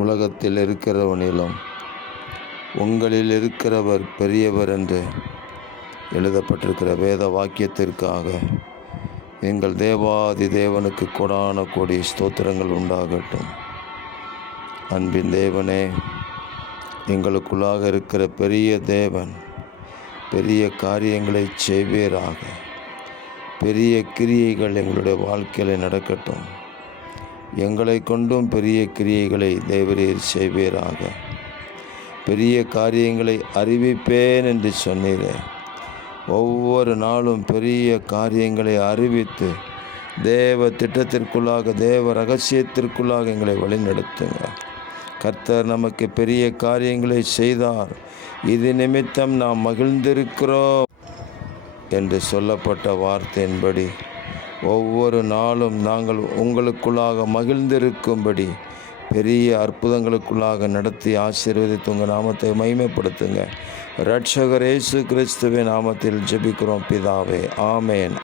உலகத்தில் இருக்கிறவனிலும் உங்களில் இருக்கிறவர் பெரியவர் என்று எழுதப்பட்டிருக்கிற வேத வாக்கியத்திற்காக எங்கள் தேவாதி தேவனுக்கு கொடான கோடி ஸ்தோத்திரங்கள் உண்டாகட்டும். அன்பின் தேவனே, எங்களுக்குள்ளாக இருக்கிற பெரிய தேவன் பெரிய காரியங்களை செய்வீராக. பெரிய கிரியைகள் எங்களுடைய வாழ்க்கையில் நடக்கட்டும். எங்களை கொண்டும் பெரிய கிரியைகளை தேவரீர் செய்வீராக. பெரிய காரியங்களை அறிவிப்பேன் என்று சொன்னீரே, ஒவ்வொரு நாளும் பெரிய காரியங்களை அறிவித்து தேவ திட்டத்திற்குள்ளாக, தேவ ரகசியத்திற்குள்ளாக எங்களை வழிநடத்துங்க. கர்த்தர் நமக்கு பெரிய காரியங்களை செய்தார், இது நிமித்தம் நாம் மகிழ்ந்திருக்கிறோம் என்று சொல்லப்பட்ட வார்த்தையின்படி ஒவ்வொரு நாளும் நாங்கள் உங்களுக்குள்ளாக மகிழ்ந்திருக்கும்படி பெரிய அற்புதங்களுக்குள்ளாக நடத்தி ஆசீர்வதித்து உங்கள் நாமத்தை மகிமைப்படுத்துங்க. இரட்சகர் இயேசு கிறிஸ்துவின் நாமத்தில் ஜெபிக்கிறோம் பிதாவே, ஆமேன்.